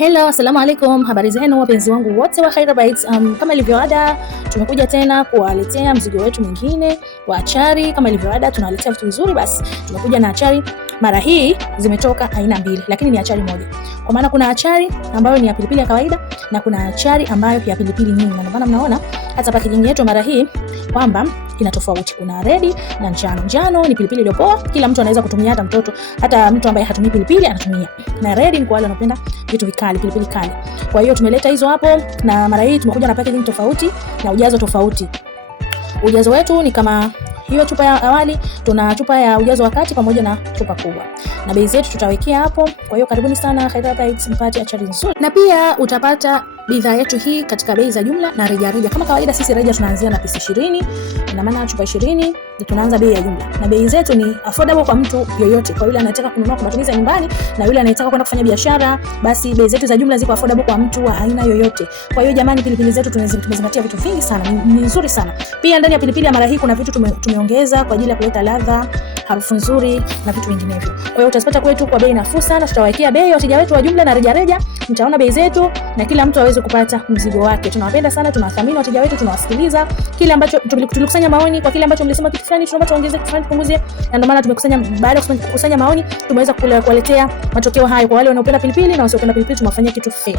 Hello, assalamu alaikum. Habari zenu wapenzi wangu wote wa Khaira Bites. Kama ilivyoada tumekuja tena kuwaletea mzigo wetu mwingine wa achari. Kama ilivyoada tunawaletea vitu vizuri, basi tumekuja na achari. Mara hii zimetoka aina mbili, lakini ni achari moja. Kwa maana kuna achari ambayo ni ya pilipili ya kawaida na kuna achari ambayo ya pilipili nyingi. Ndio maana mnaona hata packaging yetu mara hii kwamba ina tofauti. Kuna red na njano. Njano ni pilipili iliyopoa, kila mtu anaweza kutumia, hata mtoto, hata mtu ambaye hatumii pilipili anatumia. Na red ni kwa wale wanapenda vitu vikali, pilipili kali. Kwa hiyo tumeleta hizo hapo, na mara hii tumekuja na packaging tofauti na ujazo tofauti. Ujazo wetu ni kama hiyo chupa ya awali, tuna chupa ya ujazo wa kati pamoja na chupa kubwa. Na bei zetu tutawekea hapo. Kwa hiyo karibuni sana Khaira Bites, mpate achari nzuri. Na pia utapata bidhaa yetu hii katika bei za jumla na rejareja. Kama kawaida sisi reja tunaanzia na pisi 20, ina maana chupa 20 tunaanza bei ya jumla. Na bei zetu ni affordable kwa mtu yoyote. Kwa yule anayetaka kununua kwa matumizi ya nyumbani na yule anayetaka kwenda kufanya biashara, basi bei zetu za jumla ziko affordable kwa mtu wa aina yoyote. Kwa hiyo jamani, pilipili zetu tumezingatia vitu vingi sana, ni nzuri sana. Pia ndani ya pilipili ya mara hii kuna vitu tumeongeza kwa ajili ya kuleta ladha, harufu nzuri na vitu vinginevyo. Kwa hiyo utazipata kwetu kwa bei nafuu sana. Tutawaekea bei wateja wetu wa jumla na rejareja, mtaona bei zetu na kila mtu aweze kupata mzigo wake. Tunawapenda sana, tunawathamini wateja wetu, tunawasikiliza. Kile ambacho tulikusanya maoni kwa kile ambacho mlisema kitu fulani tunaomba tuongeze, kitu fulani tupunguzie, na ndio maana tumekusanya. Baada ya kukusanya maoni tumeweza kuwaletea matokeo hayo. Kwa wale wanaopenda pilipili na wasiopenda pilipili tumewafanyia kitu fair.